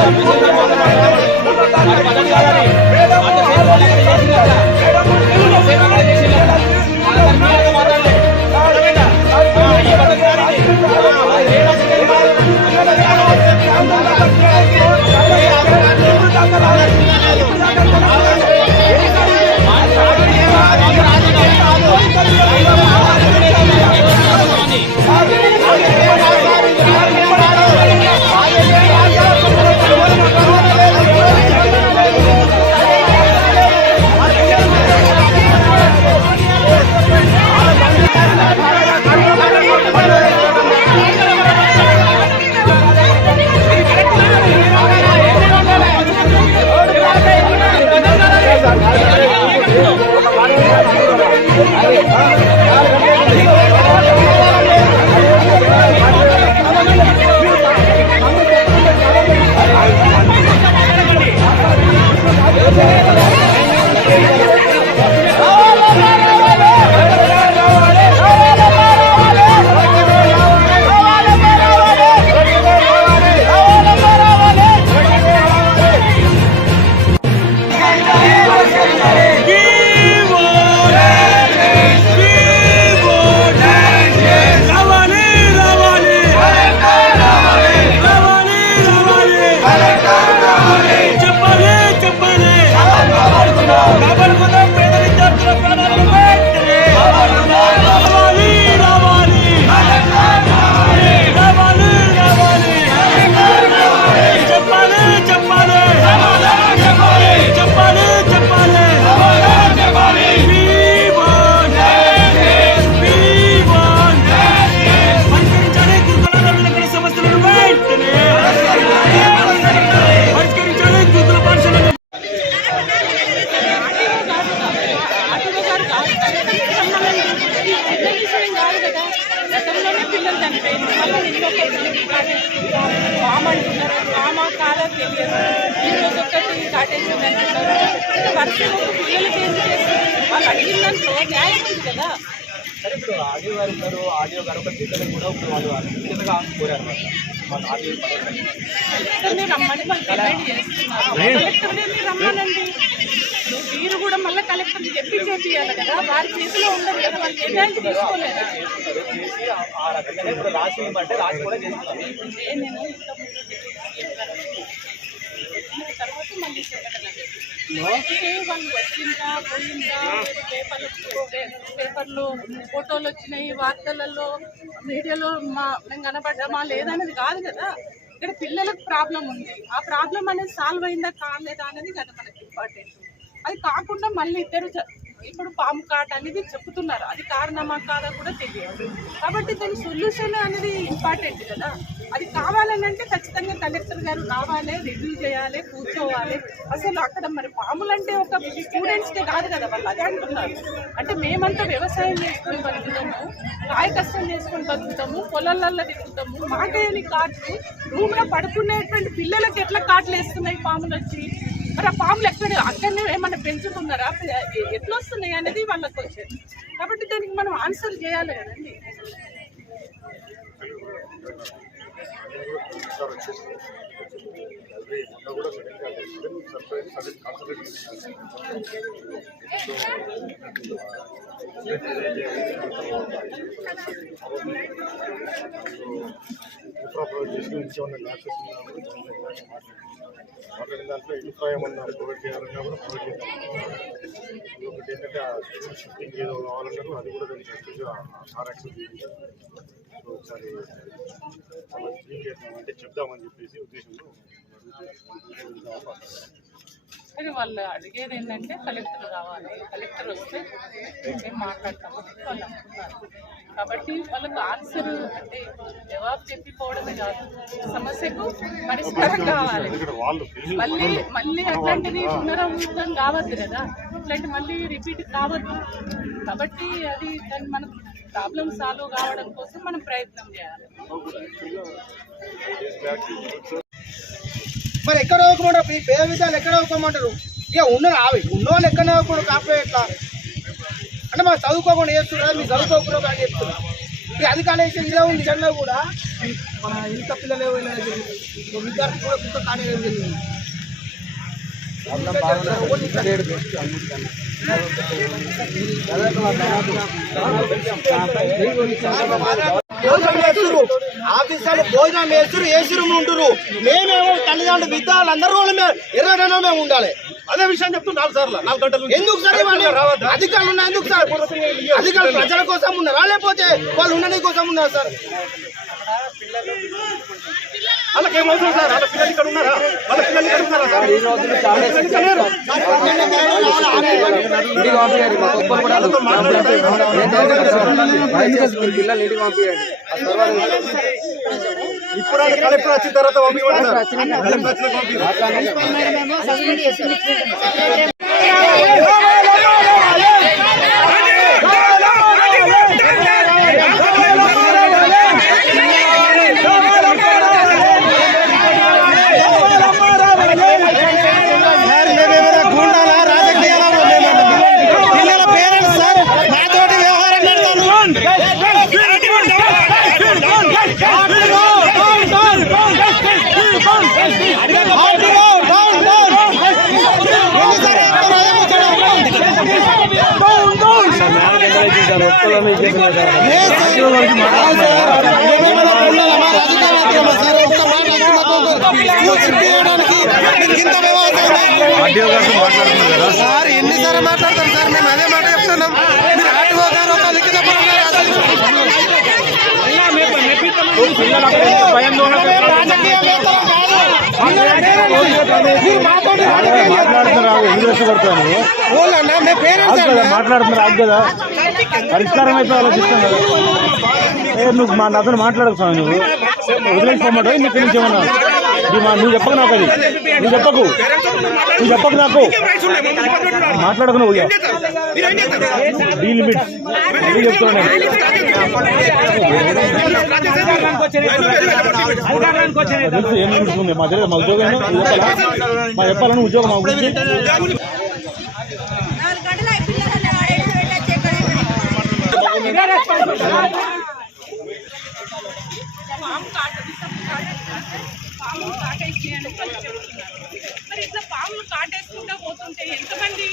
அந்த రకంగానే ఇప్పుడు రాసి ఇవ్వమంటే రాసి కూడా చేస్తున్నాం వాళ్ళు వచ్చిందా పోయిందా లేదా పేపర్లు ఫోటోలు వచ్చినాయి వార్తలలో మీడియాలో మా మేము కనపడ్డామా లేదనేది కాదు కదా ఇక్కడ పిల్లలకు ప్రాబ్లం ఉంది ఆ ప్రాబ్లం అనేది సాల్వ్ అయిందా కాలేదా అనేది కదా మనకి ఇంపార్టెంట్ అది కాకుండా మళ్ళీ ఇద్దరు ఇప్పుడు పాము కాట అనేది చెప్తున్నారు. అది కారణమా కాదా కూడా తెలియదు. కాబట్టి దాని సొల్యూషన్ అనేది ఇంపార్టెంట్ కదా. అది కావాలనంటే ఖచ్చితంగా కలెక్టర్ గారు రావాలి రివ్యూ చేయాలి కూర్చోవాలి. అసలు అక్కడ మరి పాములు అంటే ఒక స్టూడెంట్స్కే కాదు కదా వాళ్ళు. అదే అంటున్నారు. అంటే మేమంతా వ్యవసాయం చేసుకొని బతుకుతాము కాయ కష్టం చేసుకొని బతుకుతాము పొలాలల్లో తిరుగుతాము. మాకేని కాట్లు రూమ్లో పడుకునేటువంటి పిల్లలకి ఎట్లా కాట్లు వేస్తున్నాయి పాములు వచ్చి మరి ఆ పాములు ఎక్కడ అక్కడనే ఏమన్నా పెంచుకున్నారా ఎట్లా వస్తున్నాయి అనేది వాళ్ళకి వచ్చేది కాబట్టి దానికి మనం ఆన్సర్ చేయాలి కదండి. ఇన్ఫ్రా చేసి దాంట్లో ఇన్ఫ్రా ప్రొవైడ్ చేయాలన్నా కూడా ప్రొవైడ్ చేయాలి ఒకటి ఏంటంటే స్కూల్ షిఫ్టింగ్ ఏదో కావాలన్నారు అది కూడా దానికి యాక్చువల్గా సార్ యాక్సెప్ట్ చేయించారు సో ఒకసారి వాళ్ళకి అంటే చెప్దామని చెప్పేసి ఉద్దేశంలో కానీ వాళ్ళు అడిగేది ఏంటంటే కలెక్టర్ రావాలి. కలెక్టర్ వస్తే మేము మాట్లాడతామని వాళ్ళు కాబట్టి వాళ్ళకి ఆన్సర్ అంటే జవాబు చెప్పిపోవడమే కాదు సమస్యకు పరిష్కారం కావాలి. మళ్ళీ మళ్ళీ అట్లాంటిది పునరావృతం కావద్దు కదా. ఇట్లాంటి మళ్ళీ రిపీట్ కావద్దు. కాబట్టి అది దాన్ని మనం ప్రాబ్లమ్ సాల్వ్ కావడం కోసం మనం ప్రయత్నం చేయాలి. మరి ఎక్కడ నవ్వుకోమంటారు ఈ పేద విధాలు ఎక్కడ నవ్వుకోమంటారు ఇక ఉన్నారు ఆవి ఉన్నోళ్ళు ఎక్కడ నవ్వుకోరు కాకపోతే ఎట్లా? అంటే మాకు చదువుకోకుండా చేస్తున్నారు మీరు చదువుకోకుండా అని చెప్తున్నారు. ఇక అది కాలేజ్ ఇలా ఉంది నిజంగా కూడా. మన ఇంత పిల్లలు ఏమైనా జరిగింది విద్యార్థి కూడా కుక్క కానీ జరిగింది భోజనం వేస్తురు ఆఫీసర్లు భోజనం వేస్తురు ఏసీ రూమ్ ఉంటురు మేమేమో తల్లిదండ్రులు విద్యాలు అందరూ మేము ఎర్రడనో మేము ఉండాలి. అదే విషయం చెప్తూ నాలుగు సార్లు నాలుగు గంటలు ఎందుకు సార్ అధికారులు ఉన్నాయి ఎందుకు సార్? అధికారులు ప్రజల కోసం ఉన్నారా? లేకపోతే వాళ్ళు ఉండని కోసం ఉన్నారు సార్? వాళ్ళకి ఏం అవసరం సార్? వాళ్ళ పిల్లలు ఇక్కడ ఉన్నారా? వాళ్ళ పిల్లలు ఇక్కడ ఉన్నారా సార్? వాళ్ళతో. పిల్లలు ఇంటికి పంపించండి ఇప్పుడు ఆయన కలెక్టర్ వచ్చిన తర్వాత పంపించండి కలెక్టర్ వచ్చిన పంపించండి సార్ ఎన్నిసార్లు మాట్లాడతాం సార్ మేము అదే మాట చెప్తున్నాం మీరు ఆర్టీఓ గారు ఒక లిఖిత కాదు. మాట్లాడుతున్నారు. మాట్లాడుతున్నారు ఆగు కదా పరిష్కారం అయితే ఆలోచిస్తాం కదా నువ్వు మా నాతో మాట్లాడకు స్వామి నువ్వు. వదిలేసుకోమంటావు ఇంక నుంచి ఏమన్నా నువ్వు మా- నువ్వు చెప్పకు నాకు అది. నువ్వు చెప్పకు. నువ్వు చెప్పకు నాకు. మాట్లాడకు నువ్వు ఇక. డీ లిమిట్ అది చెప్తున్నాను. తెలుసు ఏం లిమిట్స్ ఉంది? మా తెలియదు మా ఉద్యోగం మా చెప్పాలని ఉద్యోగం మా ఎక్కడ పాము కాట విషపు కాట పాము కాటేసినాయని వాళ్ళు చెప్తున్నారు మరి ఇట్లా కాటేసుకుంటా పోతుంటే ఎంతమంది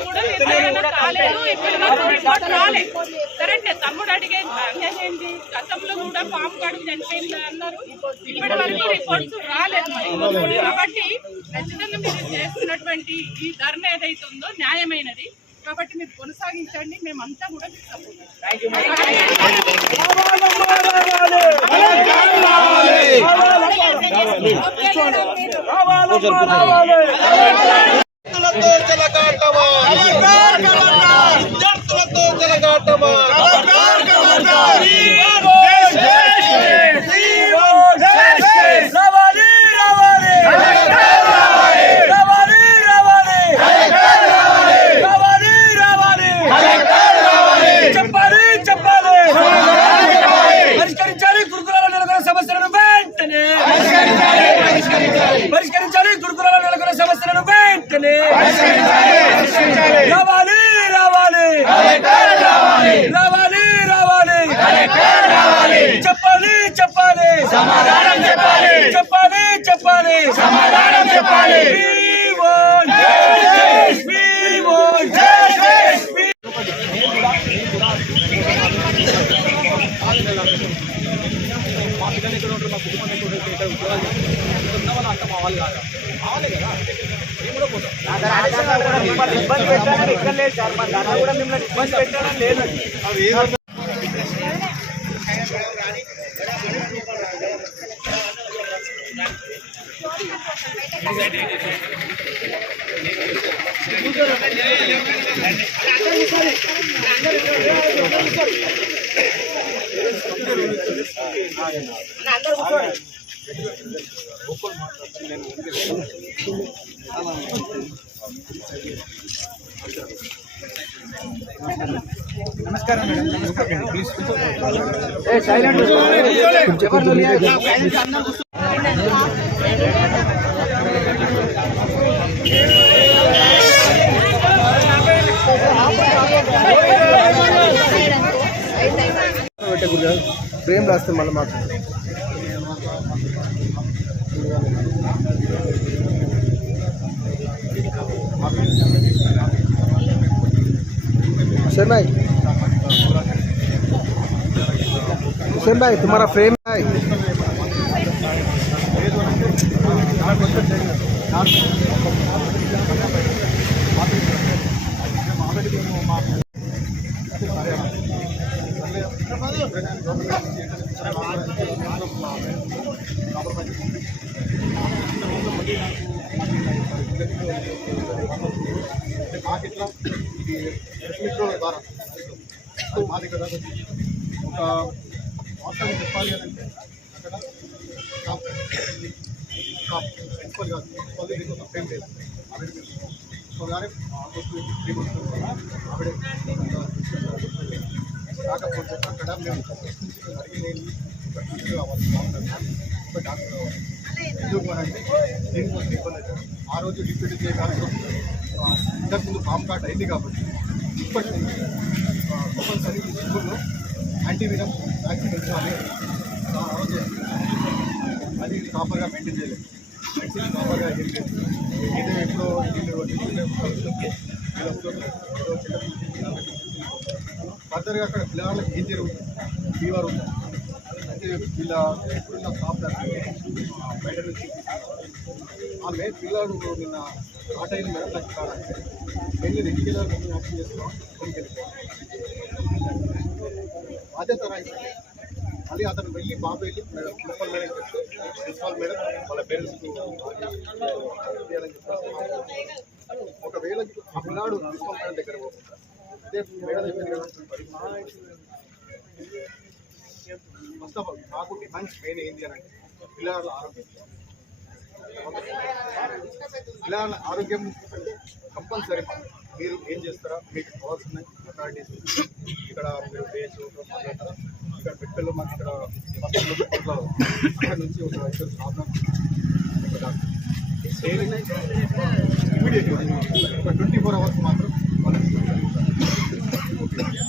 కూడా కరెక్టే తమ్ముడు అడిగే ఏంటి? గతంలో కూడా పాము కాడికి చనిపోయింది అన్నారు. ఇప్పటి వరకు రిపోర్ట్స్ రాలేదు మరి. కాబట్టి ఖచ్చితంగా మీరు చేస్తున్నటువంటి ఈ ధర్మ ఏదైతే ఉందో న్యాయమైనది. కాబట్టి మీరు కొనసాగించండి మేమంతా కూడా మీకు Sampai ke mana frame? है మాకు ఇట్లా ఇది ఎస్మిట్రోల ద్వారా అంటే ఎందుకు అని అంటే దీనికోసం ఇబ్బంది ఆ రోజు డిప్యూటీ చేయడానికి ఇంతకుముందు ఫామ్ కార్డ్ అయింది కాబట్టి ఇప్పటి నుంచి కంపల్సరీ స్కూల్లో యాంటీవీరమ్ వ్యాక్సిన్ ఇచ్చాలి అది ప్రాపర్గా మెయింటైన్ చేయలేదు మెడిసిన్ ప్రాపర్గా ఏం లేదు ఏదో ఎప్పుడో ఫర్దర్గా అక్కడ పిల్లలకి ఏం జరుగుతుంది ఫీవర్ ఉంటుంది అయితే వీళ్ళ ఎప్పుడున్న ప్రాబ్లం బయట నుంచి ఆమె పిల్లలు నిన్న ఆట అయిన మేడం నాకు కావాలి వెళ్ళి రెగ్యులర్ మేము యాక్షన్ చేస్తున్నాం. అదే తర మళ్ళీ అతను వెళ్ళి బాబు వెళ్ళి madam principal madam principal madam వాళ్ళ పేరెంట్స్కి ఒకవేళ ఆ పిల్లాడు ప్రిన్సిపల్ మేడం దగ్గర పోతుంది అదే మేడం దగ్గర ఫస్ట్ ఆఫ్ ఆల్ నాకు డిమాండ్స్ మెయిన్ ఏంటి అని అంటే పిల్లల ఆరోగ్యం. పిల్లల ఆరోగ్యం అంటే కంపల్సరీ మీరు ఏం చేస్తారా? మీకు కావాల్సిన అథారిటీస్ ఇక్కడ మీరు బేస్ మాట్లాడతారా? ఇక్కడ బిడ్డలు మాకు ఇక్కడ హాస్పిటల్లో అక్కడ నుంచి ఒక ఇద్దరు ప్రాబ్లం ఇమీడియట్గా ఒక ట్వంటీ ఫోర్ అవర్స్ మాత్రం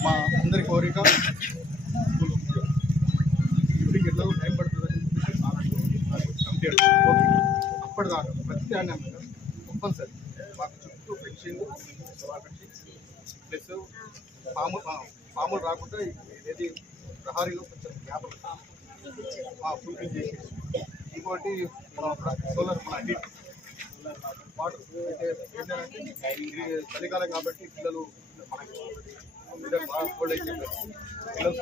మా అందరి కోరిక అప్పటిదాకా ప్రత్యామ్నాయంగా కంపల్సరీ మాకు చుట్టూ ఫెన్సింగ్ ప్లస్ పాము పాములు రాకుండా ఏది ప్రహారీలో కొంచెం గ్యాప్ ఫుల్ఫిల్ చేసి ఇంకోటి మన సోలార్ మన హీట్ వాటర్ అయితే ఏంటంటే చలికాలం కాబట్టి పిల్లలు మనకి బాగా కోల్డ్ అయిపోయారు. పిల్లలు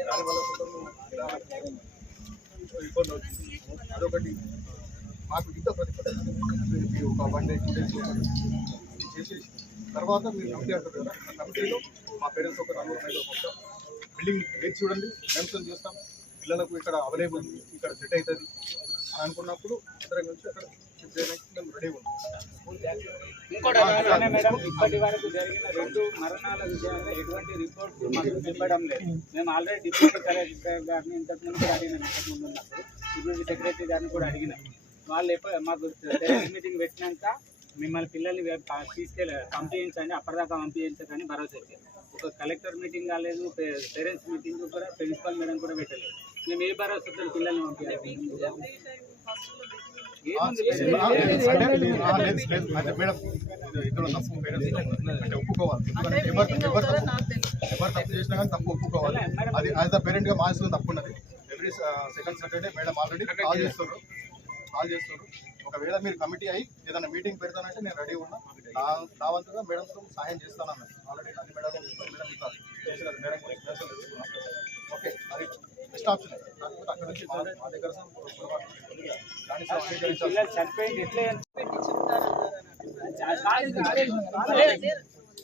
దానివల్ల ఇలా ఇబ్బంది అవుతుంది అదొకటి. మాకు ఇంత ప్రతిపత్తి మీరు ఒక వన్ డే టూ డేస్ చేసేసి తర్వాత మీరు కమిటీ అంటారు కదా ఆ కమిటీలో మా పేరెంట్స్ ఒక నలుగురు ఐదు వస్తాం బిల్డింగ్ వేసి చూడండి మెన్షన్ చేస్తాం. పిల్లలకు ఇక్కడ అవైలబుల్ ఉంది ఇక్కడ సెట్ అవుతుంది అని అనుకున్నప్పుడు అందరం కలిసి అక్కడ షిఫ్ట్ చేయడానికి మేము రెడీ ఉన్నాం మేడం ఇప్పటి వరకు జరిగిన రెండు మరణాల విషయంలో ఎటువంటి రిపోర్ట్ మాకు ఇవ్వడం లేదు. మేము ఆల్రెడీ డిప్యూటీ కలెక్టర్ గారిని ఇంతకు ముందు అడిగినాం ఇంతకు ఉన్నప్పుడు. డిప్యూటీ సెక్రటరీ గారిని కూడా అడిగినాం. వాళ్ళు ఎప్పుడు మాకు మీటింగ్ పెట్టినాక మిమ్మల్ని పిల్లల్ని తీసుకెళ్ళి పంపించండి అప్పటిదాకా పంపించకని భరోసా ఇచ్చారు. ఒక కలెక్టర్ మీటింగ్ కాలేదు పేరెంట్స్ మీటింగ్ కూడా ప్రిన్సిపల్ మేడం కూడా పెట్టలేదు. మేము ఏ భరోసాతో పిల్లల్ని అంటే ఒప్పుకోవాలి. ఎవరు తప్పు చేసినా కానీ తప్పు ఒప్పుకోవాలి. అది యాజ్ ద పేరెంట్గా మా ఇష్టం తప్పు ఉన్నది. Every second Saturday madam already call చేస్తారు కాల్ చేస్తారు ఒకవేళ మీరు కమిటీ అయ్యి ఏదైనా మీటింగ్ పెడతానంటే నేను రెడీ ఉన్నా. నా వంతుగా మేడం సహాయం చేస్తానన్నది ఆల్రెడీ నది మేడం మేడం ఓకే అది బెస్ట్ ఆప్షన్ అక్కడ నుంచి మా మా దగ్గర దాని అంగీకరించాలి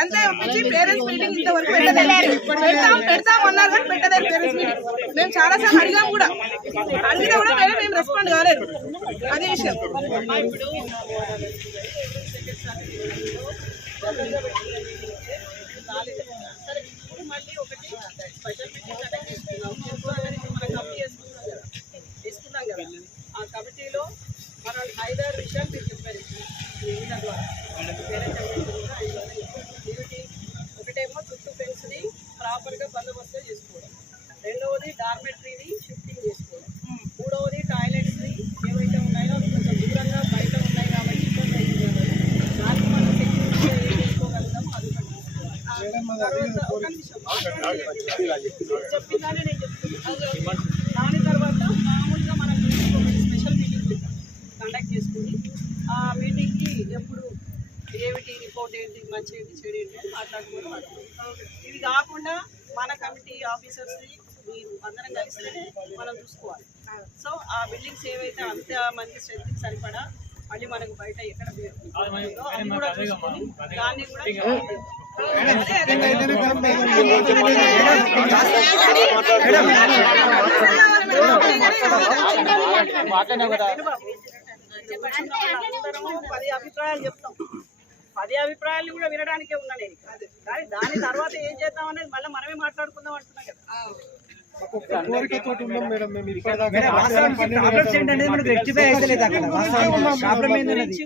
అంతే పేరెంట్స్ మీటింగ్ ఇంతవరకు పెట్టలేదు. పెడతాం పెడతాం అన్నారు కానీ పెట్టలేదు పేరెంట్స్ మీటింగ్ మేము మేము చాలా సార్లు అడిగాం కూడా. అడిగినా కూడా మేడం ఏం రెస్పాండ్ కాలేదు. అదే విషయం. సరే ఇప్పుడు మళ్ళీ ఒకటి స్పెషల్ మీటింగ్ కండక్ట్ చేసుకున్నాం మన కమిటీ చేసుకున్నాం కదా వేసుకున్నాం కదా ఆ కమిటీలో మన ఐదారు విషయాలు మీరు చెప్పారు ఈ ఈయన ద్వారా వేరే కమిటీ కూడా ఐదారు చెప్పారు. ఏమిటి ఒకటేమో చుట్టూ ఫెన్స్ని ప్రాపర్గా బందోబస్తు చేసుకోవడం రెండవది డార్మెటరీని షిఫ్టింగ్ చేసుకోవడం మూడవది టాయిలెట్స్ని ఏవైతే ఉన్నాయో అవి కొంచెం దూరంగా బయట ఉన్నాయి కాబట్టి ఇబ్బంది అయింది కాబట్టి దానికి మనం సెక్యూరిటీగా ఏం చేసుకోగలుగుతామో అది ఒకటి తీసుకోవాలి. తర్వాత ఒక నిమిషం చెప్పిందానే నేను చెప్తున్నాను దాని తర్వాత మామూలుగా మనం స్పెషల్ మీటింగ్ కండక్ట్ చేసుకుని ఆ మీటింగ్కి ఎప్పుడు ఏమిటి రిపోర్ట్ ఏంటి మంచి ఏంటి చెడు ఏంటి అని మాట్లాడుకోవడం ఇది కాకుండా మన కమిటీ ఆఫీసర్స్ని మీరు అందరం కలిస్తేనే మనం చూసుకోవాలి సో ఆ బిల్డింగ్స్ ఏవైతే అంత మంది స్ట్రెంత్కి సరిపడా మళ్ళీ మనకు బయట ఎక్కడ అది కూడా చూసుకొని దాన్ని కూడా పది అభిప్రాయాలు చెప్తాం పది అభిప్రాయాలు కూడా వినడానికే ఉన్నా నేను. కానీ దాని తర్వాత ఏం చేద్దాం అనేది మళ్ళీ మనమే మాట్లాడుకుందాం అంటున్నాం కదా.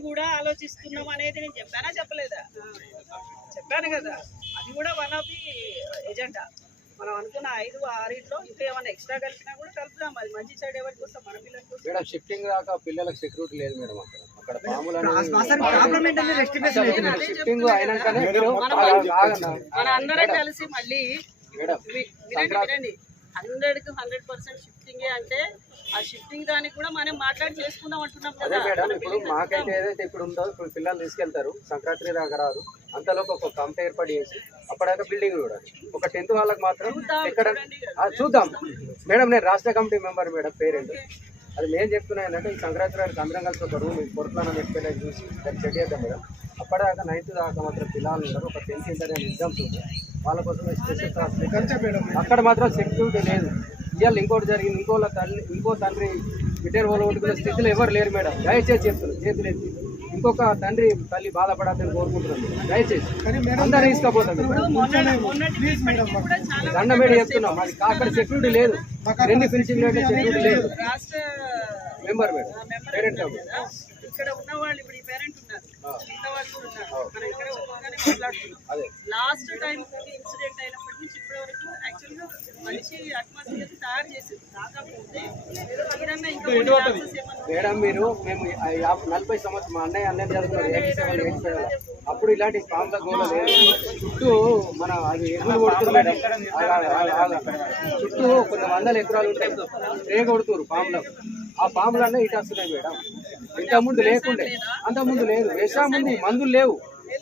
కూడా ఆలోచిస్తున్నాం అనేది నేను చెప్పానా చెప్పలేదా. చెప్పాను కదా అది కూడా వన్ ఆఫ్ ది ఎజెండా మనం అనుకున్న ఐదు ఆరిట్లో ఇంకా ఏమైనా ఎక్స్ట్రా కలిపినా కూడా కలుపుదాం. అది మంచి సైడ్ ఎవరి కోసం మన పిల్లల కోసం. మేడం షిఫ్టింగ్ దాకా పిల్లలకు సెక్యూరిటీ లేదు మేడం అక్కడ. అక్కడ పాములు షిఫ్టింగ్ అయినాకనే మీరు ఆగ- ఆగన్నా. మన అందరం కలిసి మళ్ళీ వినండి వినండి. హండ్రెడ్కు హండ్రెడ్ పర్సెంట్ షిఫ్టింగ్ అంటే ఆ షిఫ్టింగ్ దానికి కూడా మనం మాట్లాడి చేసుకుందాం అంటున్నాం కదా. మేడం ఇప్పుడు మాకైతే ఏదైతే ఇప్పుడు ఉందో ఇప్పుడు పిల్లలు తీసుకెళ్తారు సంక్రాంతి దాకా రాదు అంతలోపు ఒక కంపెనీ ఏర్పాటు చేసి అప్పటిదాకా బిల్డింగ్ చూడాలి. ఒక టెన్త్ వాళ్ళకి మాత్రం ఎక్కడ చూద్దాం. మేడం నేను రాష్ట్ర కమిటీ మెంబర్ మేడం పేరెంట్? అది నేను చెప్తున్నా ఏంటంటే ఈ సంక్రాంతి గారికి అందరం కలిసి ఒక రూమ్ పొరట్లను పెట్టుకెళ్ళి చూసి దాన్ని చెక్ చేద్దాం మేడం. అప్పటిదాకా నైన్త్ దాకా మాత్రం పిల్లలు ఉన్నారు ఒక టెన్త్ ఇంటర్ ఎగ్జామ్స్ ఉంటాయి వాళ్ళ కోసం స్పెషల్ క్లాస్ అక్కడ మాత్రం సెక్యూరిటీ లేదు. ఇవాళ ఇంకోటి జరిగింది. ఇంకో తల్లి ఇంకో తండ్రి బిడ్డను పోగొట్టుకునే స్థితిలో ఎవరు లేరు మేడం. దయచేసి చెప్తున్నారు చేతులు ఎత్తి. ఇంకొక తండ్రి తల్లి బాధపడాలని కోరుకుంటున్నాను. దయచేసి. అందరూ తీసుకపోతాం మొన్న మొన్నటి మీటింగ్ కూడా చాలా దండ మీద చెప్తున్నాం అది అక్కడ సెక్యూరిటీ లేదు. రెండు ఫినిషింగ్ సెక్యూరిటీ లేదు. Member madam. పేరెంట్ ఇక్కడ ఉన్న వాళ్ళు ఇప్పుడు ఈ పేరెంట్ లాస్ట్ టైం ఇన్సిడెంట్ అయినప్పటి నుంచి ఇప్పటి వరకు యాక్చువల్గా మనిషి అట్మాస్ఫియర్ తయారు చేసింది. కాకపోతే మేడం మీరు మేము నలభై సంవత్సరం మా అన్నయ్య అన్నయ్య సెవెన్ అప్పుడు ఇలాంటి గోడ లేదు చుట్టూ మన అది ఎగురు కొడుతుంది మేడం. చుట్టూ కొన్ని వందల ఎకరాలు ఉంటాయి. రే కొడుతురు పాములకు ఆ పాములన్నీ ఇటు వస్తున్నాయి మేడం. ఇంత ముందు లేకుండే. అంత ముందు లేదు. విషం ఉంది మందులు లేవు.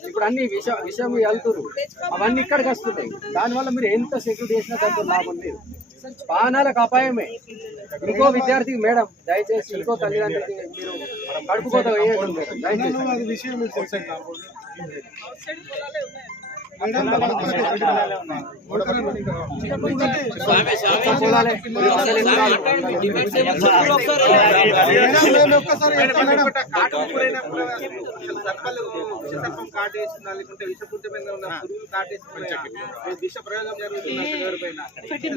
ఇప్పుడు అన్ని విష విషం వెళ్తురు అవన్నీ ఇక్కడికి వస్తున్నాయి. దానివల్ల మీరు ఎంత సెక్యూరిటీ చేసినా దాంతో లాభం లేదు. ప్రాణాలకు అపాయమే. ఇంకో విద్యార్థికి మేడం దయచేసి ఇంకో తల్లిదండ్రులకి మీరు కడుపు కోత వేయకూడదు మేడం. దయచేసి. అవుట్ విషసర్పం కాటేసిందా లేకుంటే విషపూరితమైన ఉన్న పురుగులు విష ప్రయోగం జరుగుతుంది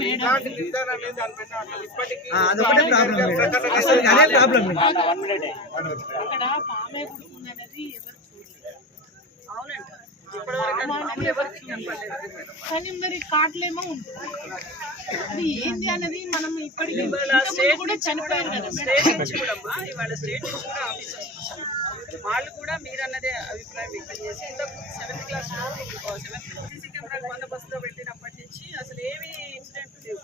ఇలాంటి నిర్ధారణ అనేది దానిపైన అక్కడ పామే అనేది ఎవరు చూడలేదు. కానీ మరి కాట్లేమో ఉంటుంది. అది ఏంది అనేది మనం ఇప్పటికి కూడా చనిపోయారు కదా స్టేట్ నుంచి కూడా అమ్మా, ఇవాళ స్టేట్ నుంచి కూడా ఆఫీసర్స్. వాళ్ళు కూడా మీరు అన్నదే అభిప్రాయం వ్యక్తం చేసి ఇంతకు సెవెంత్ క్లాస్ సెవెంత్ సీసీ కెమెరాలు బందోబస్తులో పెట్టినప్పటి నుంచి అసలు ఏమీ ఇన్సిడెంట్ లేవు.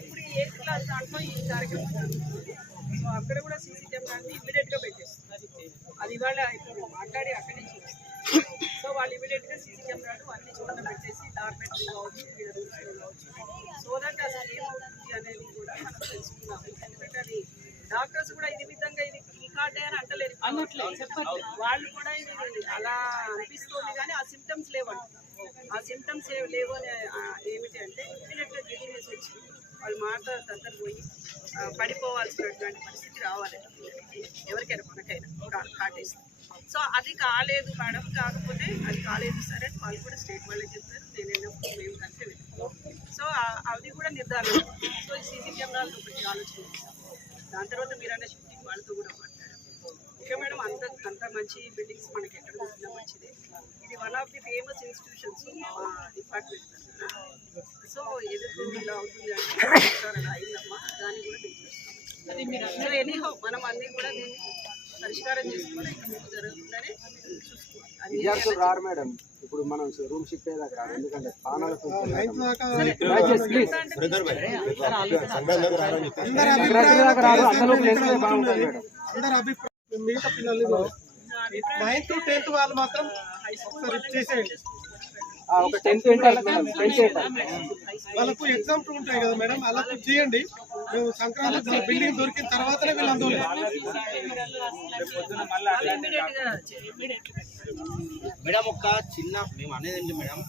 ఇప్పుడు ఈ ఎయిత్ క్లాస్ దాంట్లో ఈ కార్యక్రమం జరుగుతుంది. సో అక్కడ కూడా సీసీ కెమెరాని ఇమీడియట్గా పెట్టేస్తారు అది ఇవాళ ఇప్పుడు మాట్లాడి అక్కడి నుంచి. సో వాళ్ళు ఇమీడియట్గా సీసీ కెమెరాలు అన్ని చోట్ల పెట్టేసి డార్మెంటరీ కావచ్చు వీళ్ళ రూమ్స్లో కావచ్చు. సో దట్ అసలు ఏమవుతుంది అనేది కూడా మనం తెలుసుకున్నాం ఎందుకంటే అది డాక్టర్స్ కూడా ఇది విధంగా ఇది ఈ కార్డే అని అంటలేరు. వాళ్ళు కూడా ఇది అలా అనిపిస్తుంది కానీ ఆ సిమ్టమ్స్ లేవంట ఆ సిమ్టమ్స్ లేవు అని ఏమిటి అంటే ఇమీడియట్గా గిడినేసి వచ్చి వాళ్ళు మాట దగ్గర పోయి పడిపోవాల్సినటువంటి పరిస్థితి రావాలి. ఎవరికైనా మనకైనా కా- కాటేసి. సో అది కాలేదు మేడం. కాకపోతే అది కాలేదు సరే వాళ్ళు కూడా స్టేట్ వాళ్ళకి చెప్తారు నేను వెళ్ళినప్పుడు మేము కలిసి వెళ్ళాం సో అది కూడా నిర్ధారణ. సో ఈ సీసీ కెమెరాలతో ఒకటి ఆలోచన. దాని తర్వాత మీరు అన్న షిఫ్టింగ్ వాళ్ళతో కూడా మాట్లాడారు. ఓకే మేడం అంత అంత మంచి బిల్డింగ్స్ మనకి ఎక్కడ దొరికినా మంచిదే. ఇది one of the famous institutions మా డిపార్ట్మెంట్ సో ఎదురు ఇలా అవుతుంది అంటే అయిందమ్మా. దాన్ని కూడా మనం అన్ని కూడా దీన్ని పరిష్కారం చేసుకొని ఇంకా ముందు జరుగుతుందని చూసుకోవాలి అది విద్యార్థులు రారు మేడం. ఇప్పుడు మనం రూమ్ షిఫ్ట్ అయ్యేదాకా ఎందుకంటే మిగతా పిల్లలు నైన్త్ టెన్త్ వాళ్ళు మాత్రం ఆ, ఒక ఏంటాలి వాళ్ళకు ఎగ్జామ్స్ ఉంటాయి కదా మేడం అలా చేయండి. మేము సంక్రాంతి బిల్డింగ్ దొరికిన తర్వాతనే వీళ్ళు అందులో మేడం ఒక చిన్న మేము అనేది ఏంటి మేడం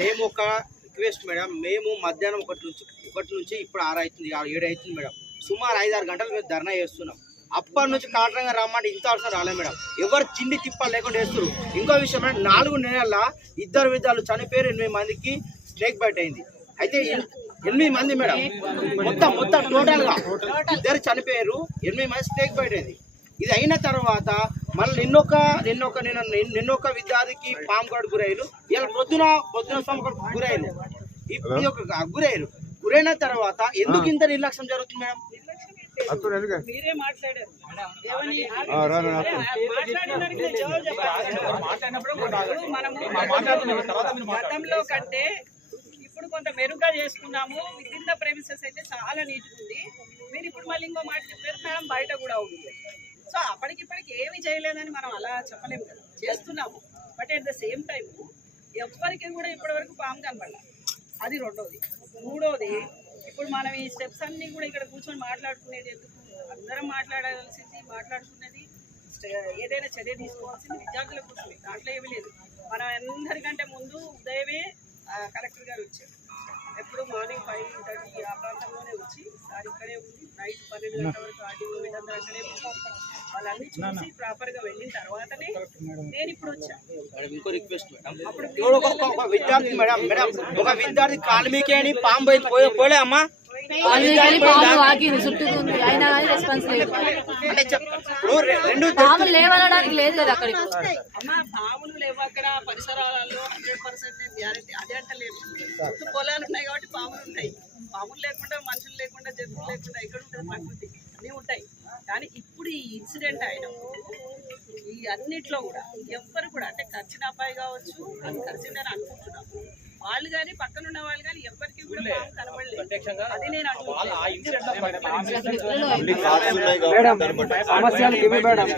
మేము ఒక రిక్వెస్ట్ మేడం మేము మధ్యాహ్నం ఒకటి నుంచి ఒకటి నుంచి ఇప్పుడు ఆరు అవుతుంది ఏడు అవుతుంది మేడం సుమారు ఐదు ఆరు గంటలు మేము ధర్నా చేస్తున్నాం. అప్పటి నుంచి కాటరంగా రమ్మంటే ఇంత అవసరం రాలేదు మేడం. ఎవరు చిండి తిప్పలు లేకుండా వేస్తారు ఇంకో విషయం మేడం నాలుగు నెలల ఇద్దరు విద్యాలు చనిపోయారు ఎనిమిది మందికి స్నేక్ బైట్ అయింది. అయితే ఎన్- ఎనిమిది మంది మేడం మొత్తం మొత్తం టోటల్గా ఇద్దరు చనిపోయారు ఎనిమిది మంది స్నేక్ బైట్ అయింది. ఇది అయిన తర్వాత మళ్ళీ నిన్నొక నిన్నొక నిన్న నిన్న- నిన్నొక విద్యార్థికి పాము కాడు గురయ్యారు. ఇలా పొద్దున పొద్దున కాడు గురయ్యారు. గురయ్యారు. గురైన తర్వాత ఎందుకు ఇంత నిర్లక్ష్యం జరుగుతుంది మేడం? మీరే మాట్లాడారు. గతంలో కంటే ఇప్పుడు కొంత మెరుగ్గా చేసుకున్నాము. విత్ ఇన్ ద ప్రెమిసెస్ అయితే చాలా నీట్గా ఉంది. మీరు ఇప్పుడు మళ్ళీ ఇంకో మాట చెప్పారు మేడం బయట కూడా ఉంది. సో అప్పటికిప్పటికి ఏమి చేయలేదని మనం అలా చెప్పలేము కదా. చేస్తున్నాము. But at the same time ఎవరికి కూడా ఇప్పటివరకు పాము కనబడాలి అది రెండోది. మూడోది ఇప్పుడు మనం ఈ స్టెప్స్ అన్నీ కూడా ఇక్కడ కూర్చొని మాట్లాడుకునేది ఎందుకు? అందరం మాట్లాడాల్సింది మాట్లాడుకునేది ఏదైనా చర్య తీసుకోవాల్సింది విద్యార్థుల కోసమే. దాంట్లో ఏమీ లేదు. మనం అందరికంటే ముందు ఉదయమే కలెక్టర్ గారు వచ్చారు. ఎప్పుడు మార్నింగ్ ఫైవ్ థర్టీ ఆ ప్రాంతంలోనే వచ్చి సార్ ఇక్కడే ఉంది నైట్ పన్నెండు గంటల వరకు ఆర్టీఓ వీళ్ళందరూ అక్కడే ఉంటారు వాళ్ళన్నీ చూసి ప్రాపర్గా వెళ్ళిన తర్వాతనే నేను ఇప్పుడు వచ్చాను విద్యార్థి మేడం మేడం ఒక విద్యార్థి అని పాము పోయి పోలే అమ్మా. పాములు లేవనడానికి లేదు కదా అక్కడ పాములు లేవు అక్కడ. పరిసరాలలో హండ్రెడ్ పర్సెంట్ గ్యారెంటీ అదే పొలాలు ఉన్నాయి కాబట్టి పాములు ఉంటాయి. పాములు లేకుండా మనుషులు లేకుండా జంతువులు లేకుండా ఎక్కడ ఉంటుంది ప్రకృతి అన్నీ ఉంటాయి. కానీ ఇప్పుడు ఈ ఇన్సిడెంట్ అయినప్పుడు ఈ అన్నిట్లో కూడా ఎవ్వరు కూడా అంటే ఖర్చిన అబ్బాయి కావచ్చు అది కలిసిందని అనుకుంటున్నాము వాళ్ళు కానీ పక్కన ఉన్న వాళ్ళు కానీ ఎవరికి కూడా కనబడలేదు. అది నేను మేడం సమస్యలు ఇవి మేడం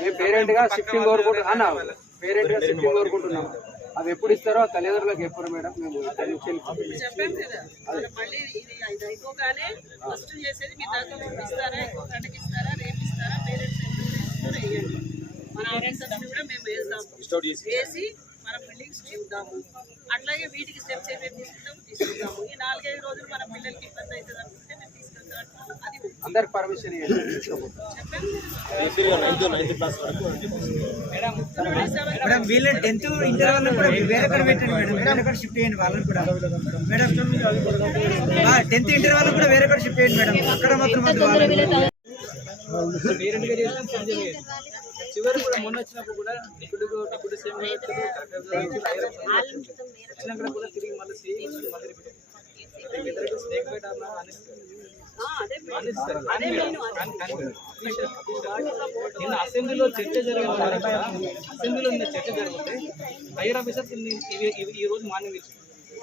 మేము పేరెంట్గా షిఫ్టింగ్ కోరుకుంటున్నాం పేరెంట్గా షిఫ్టింగ్ కోరుకుంటున్నాం. అవి ఎప్పుడు ఇస్తారో ఆ తల్లిదండ్రులకు ఎప్పుడు మేడం. మేము ఇక్కడి నుంచి కదా మళ్ళీ ఇది ఇది అయిపోగానే ఫస్ట్ చేసేది మీ దాకా ఇస్తారా ఇంకో గంటకి ఇస్తారా రేపు ఇస్తారా పేరెంట్స్ ఎంత వేయండి. మన కూడా మేము వేద్దాము వేసి మన బిల్డింగ్స్ చూద్దాము. అట్లాగే వీటికి స్టెప్స్ ఏమేమి తీసుకుంటాము తీసుకుందాము. ఈ నాలుగైదు రోజులు మన పిల్లలకి ఇబ్బంది అవుతుంది అనుకుంటే మేము తీసుకెళ్తాం అది ఉంది. అందరికి పర్మిషన్ మేడం వీళ్ళని టెన్త్ ఇంటర్ వాళ్ళని కూడా వేరే కూడా పెట్టండి మేడం. వేరే కూడా షిఫ్ట్ చేయండి వాళ్ళని కూడా. మేడం టెన్త్ ఇంటర్ వాళ్ళని కూడా వేరే కూడా షిఫ్ట్ చేయండి మేడం. అక్కడ మాత్రం. చివరి కూడా మొన్న వచ్చినప్పుడు కూడా ఇప్పుడు ఇప్పుడు సేమ్ వచ్చినాక కూడా తిరిగి మళ్ళీ సేమ్ మళ్ళీ స్నేక్ నిన్న అసెంబ్లీలో చర్చ జరిగింది. అసెంబ్లీలో నిన్న చర్చ జరిగితే హైయర్ ఆఫీసర్స్ ఈ రోజు మార్నింగ్ ఇచ్చింది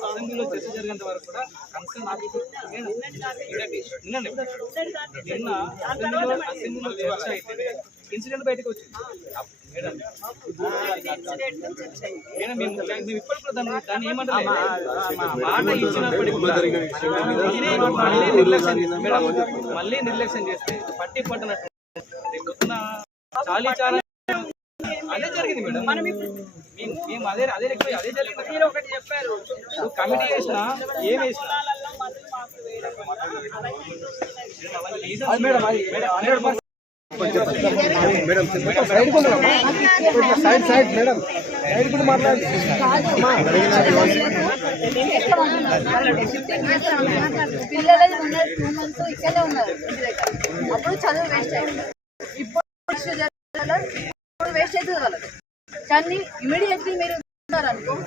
అసెంబ్లీలో చర్చ జరిగేంత వరకు కూడా కన్సర్న్ ఆఫీసర్. నిన్న అసెంబ్లీలో అసెంబ్లీలో చర్చ అయితే ఇన్సిడెంట్ బయటకు వచ్చింది. మాట మళ్ళీ నిర్లక్ష్యం చేస్తే మేడం మళ్ళీ నిర్లక్ష్యం చేస్తే పట్టి పట్టనట్టు పొద్దున చాలీ చాలా అదే జరిగింది మేడం మేము మేము అదే అదే ఎక్కువ అదే జరిగింది మీరు ఒకటి చెప్పారు కమిటీ వేసినా ఏం వేసినా మేడం అది madam hundred percent side side madam side కూడా మాట్లాడి టూ మంత్స్ ఇక్కడే ఉన్నారు ఇంటి దగ్గర అప్పుడు చదువు వేస్ట్ అయింది ఇప్పుడు వేస్ట్ అవుతుంది వాళ్ళకి కానీ ఇమీడియట్లీ మీరు ఉన్నారనుకో